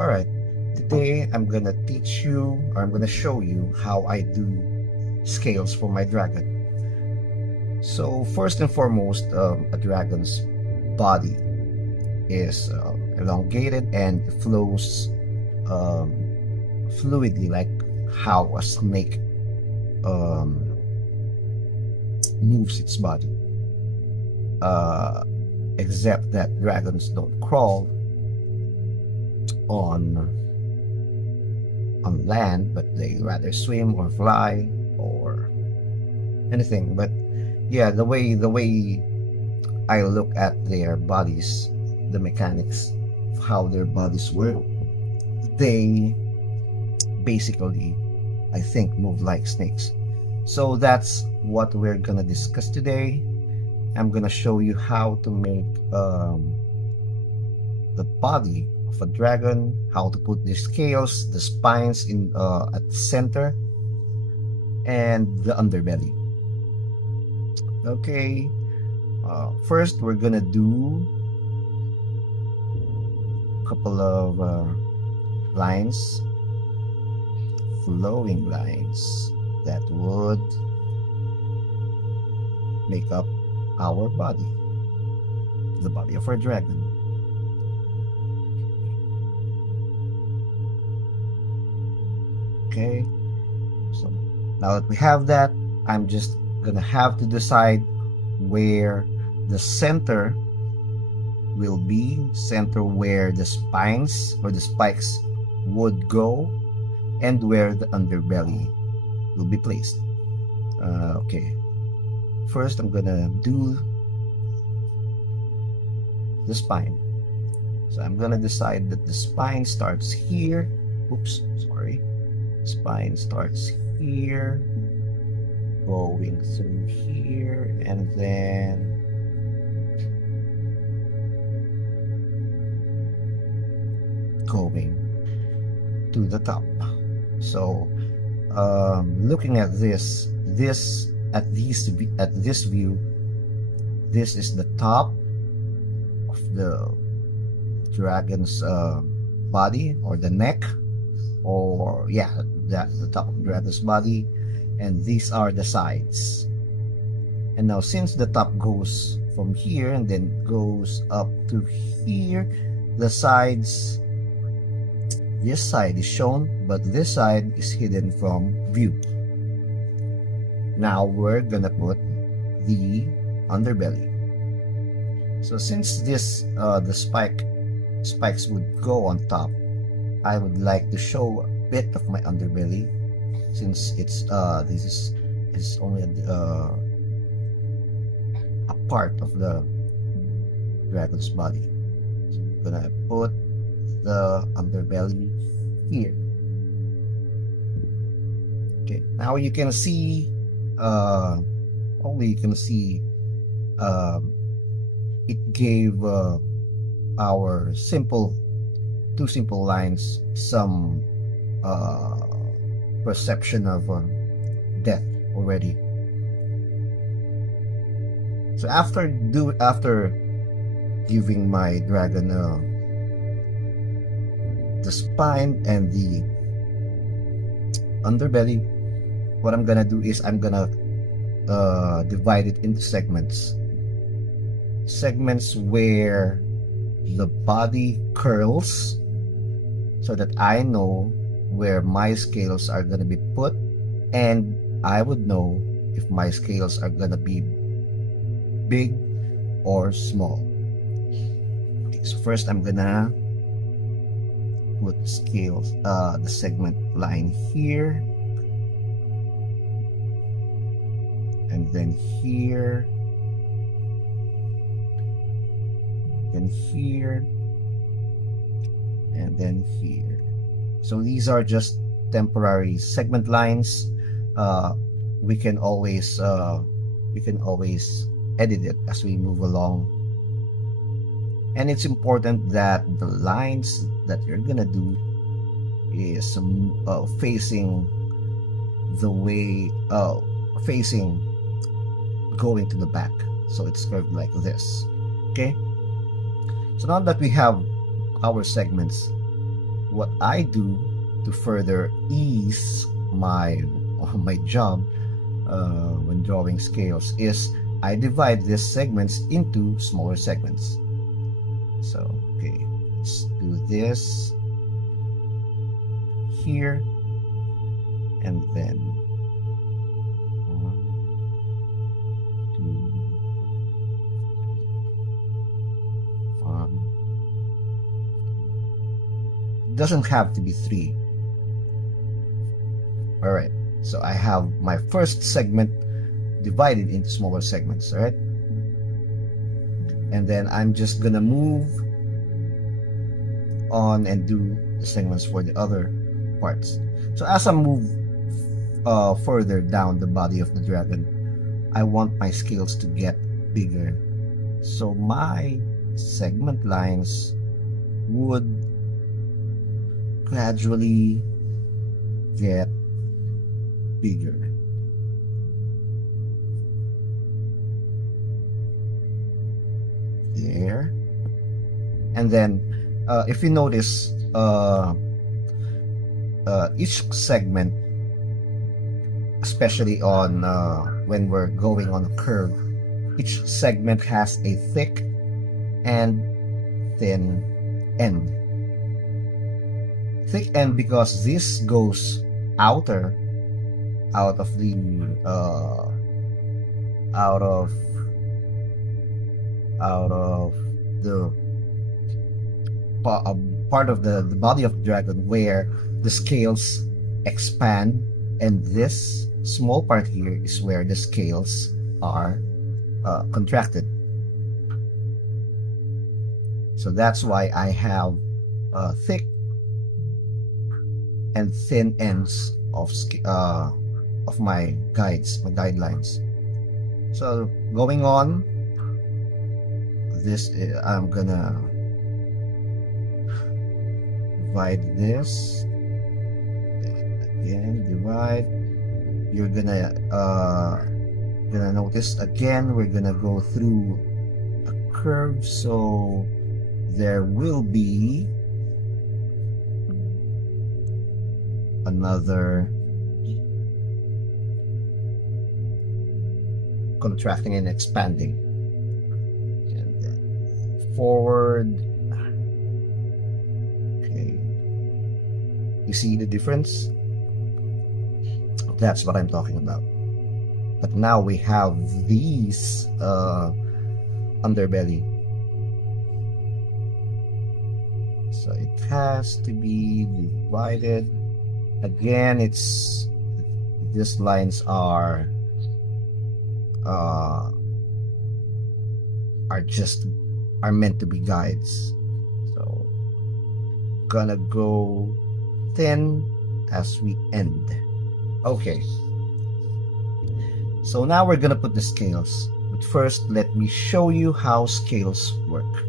Alright, today I'm gonna teach you, or I'm gonna show you how I do scales for my dragon. So first and foremost, a dragon's body is elongated and flows um, fluidly, like how a snake um, moves its body. Except that dragons don't crawl on land, but they rather swim or fly or anything. But yeah, the way I look at their bodies, the mechanics of how their bodies work, they basically, I think, move like snakes. So that's what we're gonna discuss today. I'm gonna show you how to make the body of a dragon, how to put the scales, the spines in at the center, and the underbelly. Okay, first we're gonna do a couple of lines, flowing lines that would make up our body, the body of our dragon. Okay, so now that we have that, I'm just gonna have to decide where the center will be, center where the spines or the spikes would go, and where the underbelly will be placed. Okay, first I'm gonna do the spine. So I'm gonna decide that the spine starts here. Oops, sorry. Spine starts here, going through here, and then going to the top. So looking at this view, this is the top of the dragon's body, or the neck, or yeah, the top of the dragon's body, and these are the sides. And now, since the top goes from here and then goes up to here, the sides, this side is shown, but this side is hidden from view. Now we're gonna put the underbelly. So since this the spikes would go on top, I would like to show a bit of my underbelly, since it's this is only a part of the dragon's body. So I'm gonna put the underbelly here. Okay, now you can see it gave our two simple lines some perception of death already. So after giving my dragon the spine and the underbelly, what I'm gonna do is I'm gonna divide it into segments where the body curls, so that I know where my scales are gonna be put, and I would know if my scales are gonna be big or small. Okay, so first I'm gonna put the scales, the segment line here, and then here, then here, and then here. So these are just temporary segment lines. We can always edit it as we move along. And it's important that the lines that you're gonna do is facing the way, facing going to the back, so it's curved like this. Okay, so now that we have our segments, what I do to further ease my job when drawing scales is I divide these segments into smaller segments. So, okay, let's do this here, and then 1, 2, 1. It doesn't have to be 3. All right, so I have my first segment divided into smaller segments, all right? And then I'm just gonna move on and do the segments for the other parts. So as I move further down the body of the dragon, I want my scales to get bigger. So my segment lines would gradually get bigger. There. And then if you notice, each segment, especially on when we're going on a curve, each segment has a thick and thin end. Thick end because this goes out of the part of the body of the dragon where the scales expand, and this small part here is where the scales are contracted. So that's why I have thick and thin ends of my guidelines. So going on, this I'm gonna divide this again. Divide. You're gonna notice again we're gonna go through a curve, so there will be another contracting and expanding, and then forward. Okay, you see the difference? That's what I'm talking about. But now we have these underbelly, so it has to be divided. Again, it's these lines are meant to be guides. So gonna go thin as we end. Okay, so now we're gonna put the scales, but first let me show you how scales work.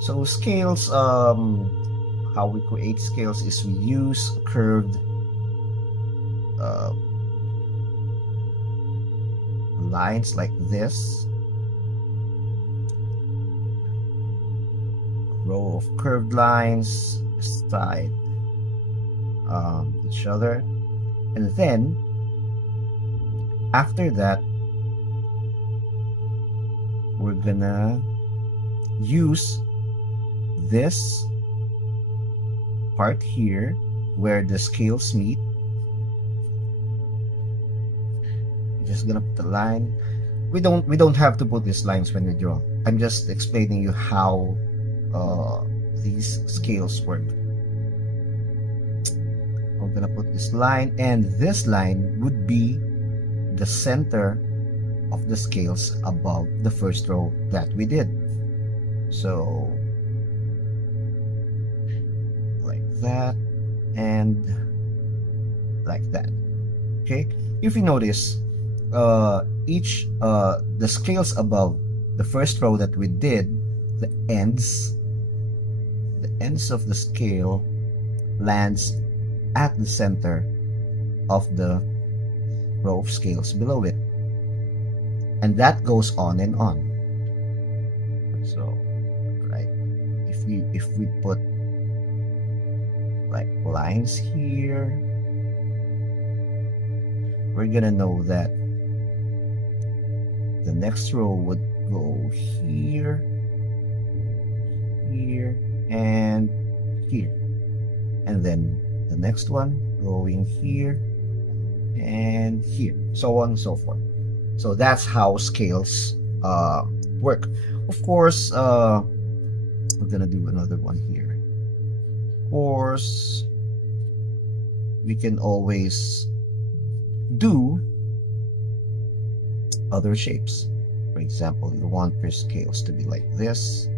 So scales, how we create scales is we use curved lines like this, a row of curved lines beside each other, and then after that we're gonna use this part here where the scales meet. Just gonna put the line. We don't have to put these lines when we draw. I'm just explaining you how these scales work. I'm gonna put this line, and this line would be the center of the scales above the first row that we did. So like that and like that. Okay, if you notice, the scales above the first row that we did, the ends of the scale lands at the center of the row of scales below it, and that goes on and on. So right, if we put like lines here, we're gonna know that the next row would go here, here, and here. And then the next one going here and here, so on and so forth. So that's how scales work. Of course, we're gonna do another one here. Of course, we can always do other shapes. For example, you want your scales to be like this.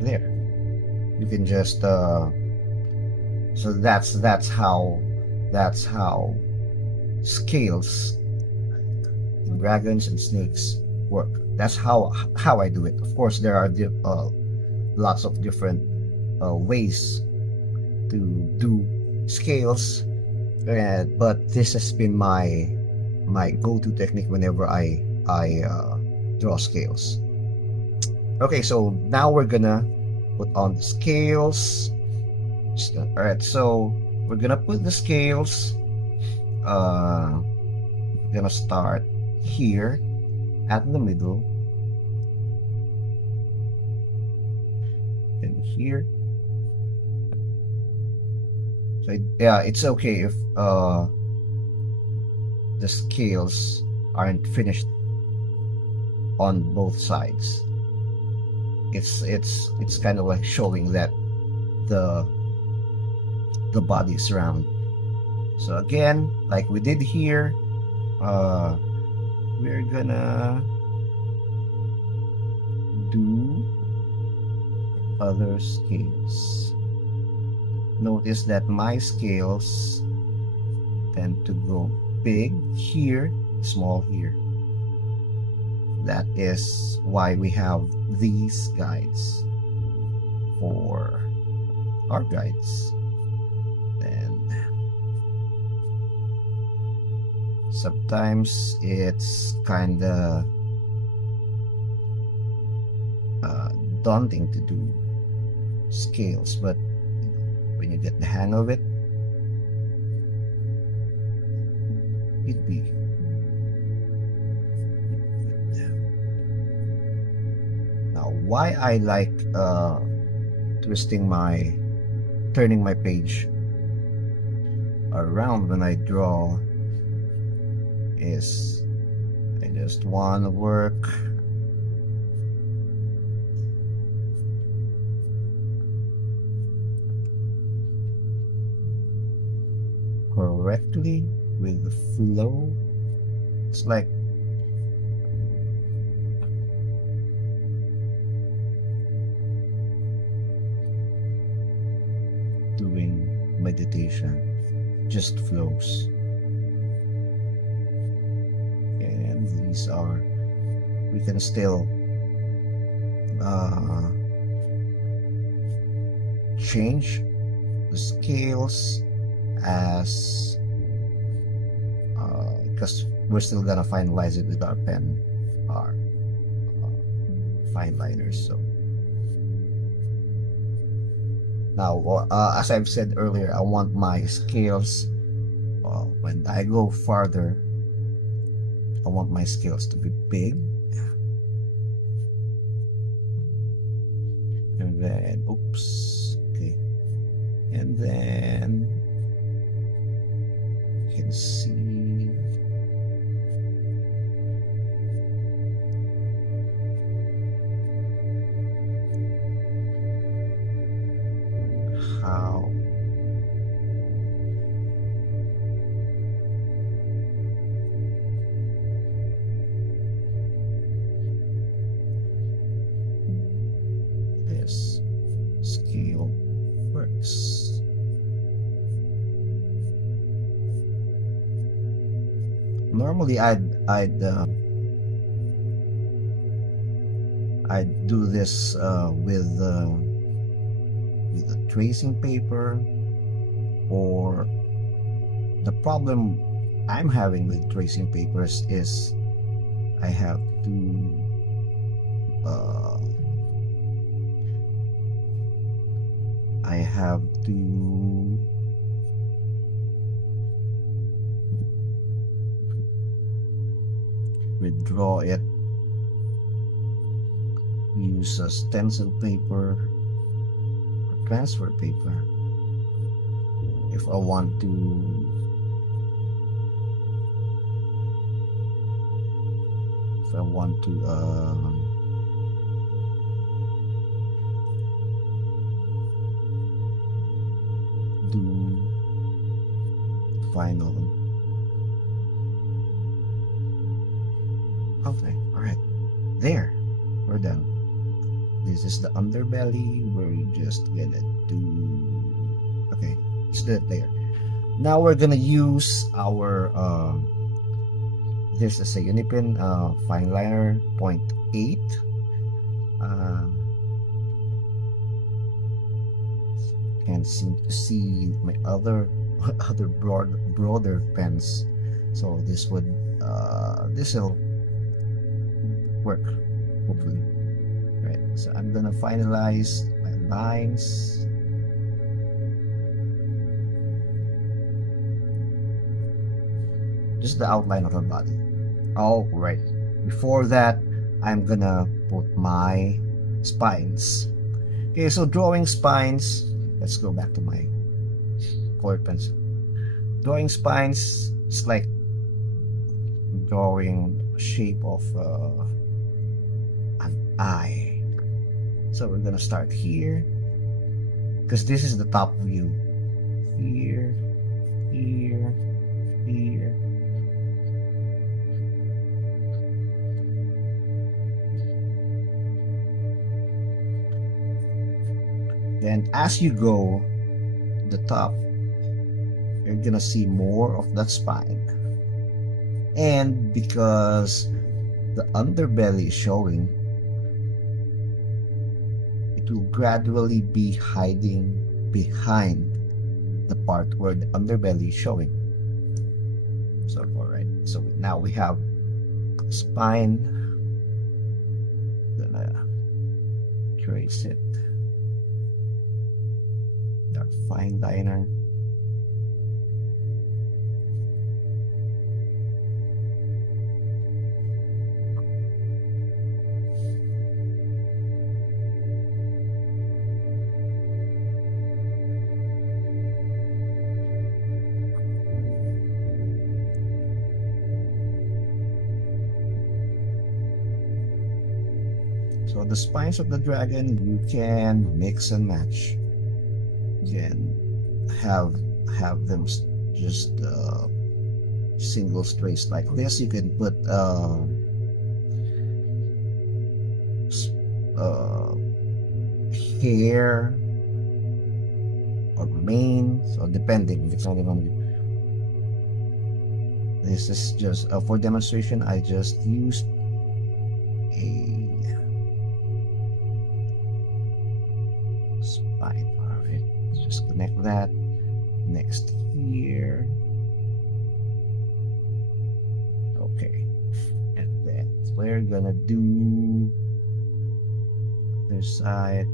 There, you can just so that's how scales in dragons and snakes work. That's how I do it. Of course, there are lots of different ways to do scales, but this has been my go-to technique whenever I draw scales. Okay, so now we're gonna put on the scales. All right, so we're gonna put the scales. We're gonna start here at the middle, and here. So yeah, it's okay if the scales aren't finished on both sides. It's kind of like showing that the body is round. So again, like we did here, we're gonna do other scales. Notice that my scales tend to go big here, small here. That is why we have these guides for our guides. And sometimes it's kind of daunting to do scales, but when you get the hang of it, it'd be why I like turning my page around when I draw is I just want to work correctly with the flow. It's like doing meditation, just flows. And these are, we can still change the scales as because we're still gonna finalize it with our pen, our fine liners. So now, as I've said earlier, I want my scales, when I go farther, I want my scales to be big. And then, oops, okay. And then, you can see how this scale works. Normally, I'd do this with a tracing paper or the problem I'm having with tracing papers is I have to uh, I have to withdraw it, use a stencil paper or transfer paper if I want to do final. Okay, all right, there, we're done. This is the underbelly. We're just gonna do, okay, it's that there. Now we're gonna use our this is a Unipin fine liner 0.8. Can't seem to see my other broader pens, so this will work hopefully. Right, so I'm gonna finalize my lines. Just the outline of the body. All right, before that I'm gonna put my spines. Okay, so drawing spines, let's go back to my colored pencil. Drawing spines is like drawing shape of an eye. So we're gonna start here because this is the top view. Here, here, here. Then as you go the top, you're gonna see more of that spine. And because the underbelly is showing, it will gradually be hiding behind the part where the underbelly is showing. So alright, so now we have spine. Gonna trace it. Our fine liner. So the spines of the dragon, you can mix and match. You can have them just single trace like this. You can put hair or mane, so depending on you. This is just for demonstration. I just used a spine. Alright, just connect that next here. Okay, and then we're gonna do other side.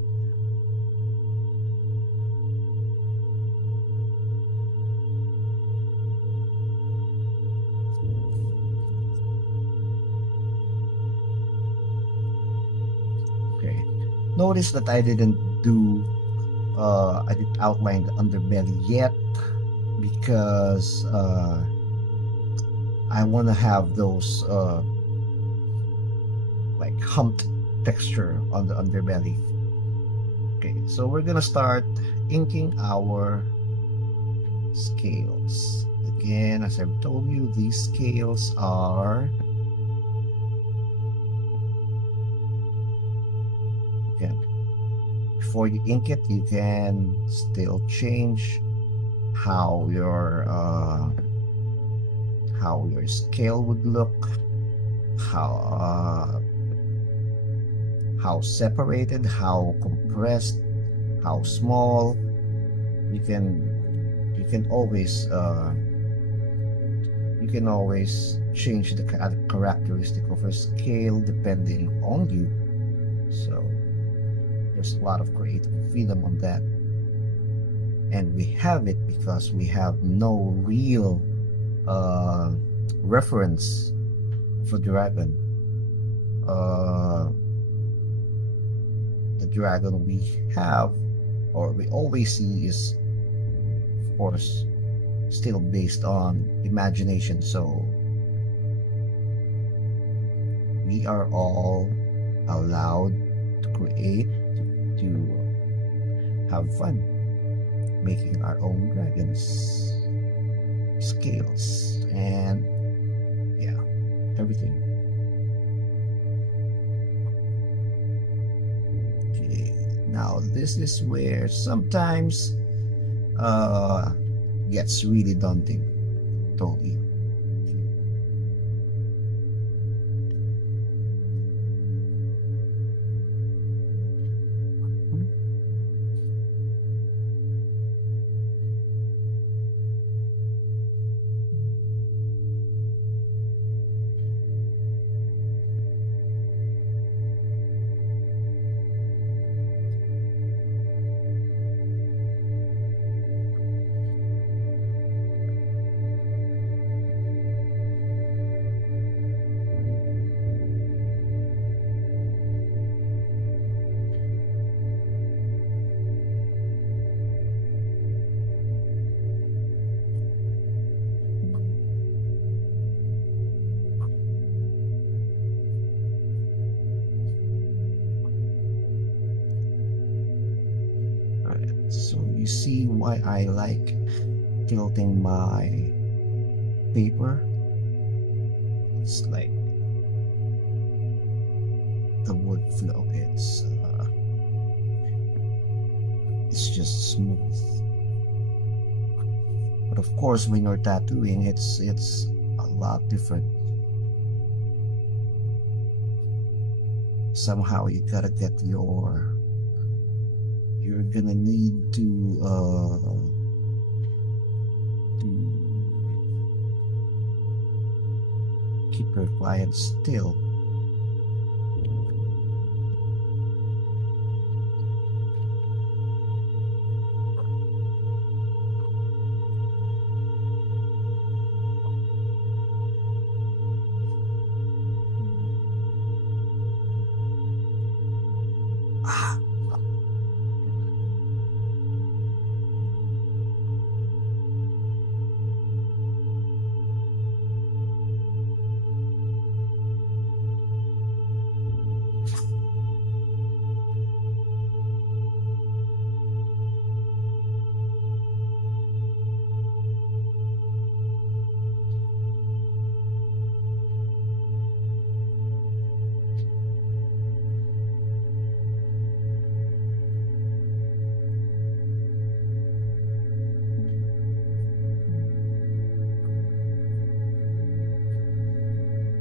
Okay, notice that I didn't outline the underbelly yet because I want to have those like humped texture on the underbelly. Okay, so we're gonna start inking our scales. Again, as I've told you, these scales are before you ink it, you can still change how your scale would look, how separated, how compressed, how small. You can always you can always change the characteristic of a scale depending on you. So there's a lot of creative freedom on that. And we have it because we have no real reference for dragon. The dragon we have or we always see is, of course, still based on imagination. So we are all allowed to create, to have fun making our own dragons, scales, and yeah, everything. Okay, now this is where sometimes gets really daunting. Told you. So you see why I like tilting my paper. It's like the wood flow. It's just smooth. But of course, when you're tattooing, it's a lot different. Somehow you gotta get you're gonna need to keep your client still.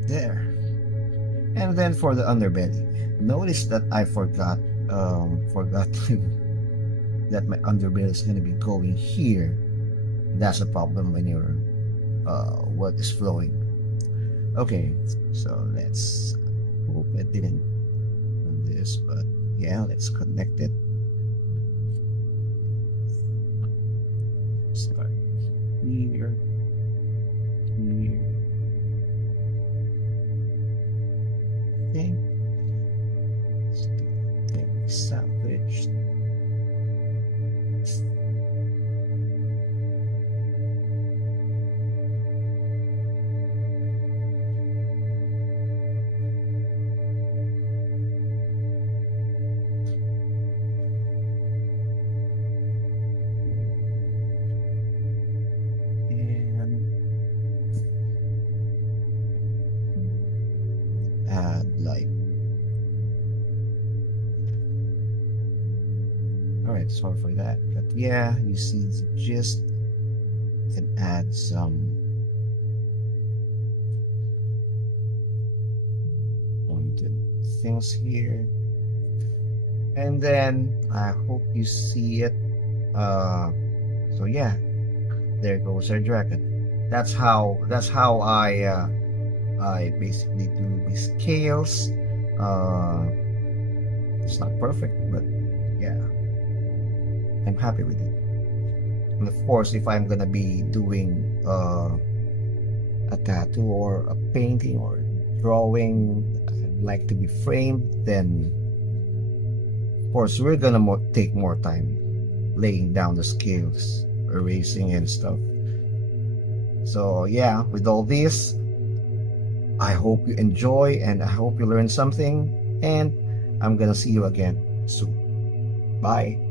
There. And then for the underbelly, notice that I forgot that my underbelly is gonna be going here. That's a problem when your work is flowing. Okay, so let's hope I didn't do this, but yeah, let's connect it. Start here, here. Thing salvaged. Add light. Alright, sorry for that. But yeah, you see the gist. Can add some pointed things here. And then I hope you see it. So yeah, there goes our dragon. That's how I basically do the scales. Uh, it's not perfect, but yeah, I'm happy with it. And of course, if I'm gonna be doing a tattoo or a painting or drawing I'd like to be framed, then of course we're gonna take more time laying down the scales, erasing and stuff. So yeah, with all this, I hope you enjoy and I hope you learn something, and I'm gonna see you again soon. Bye.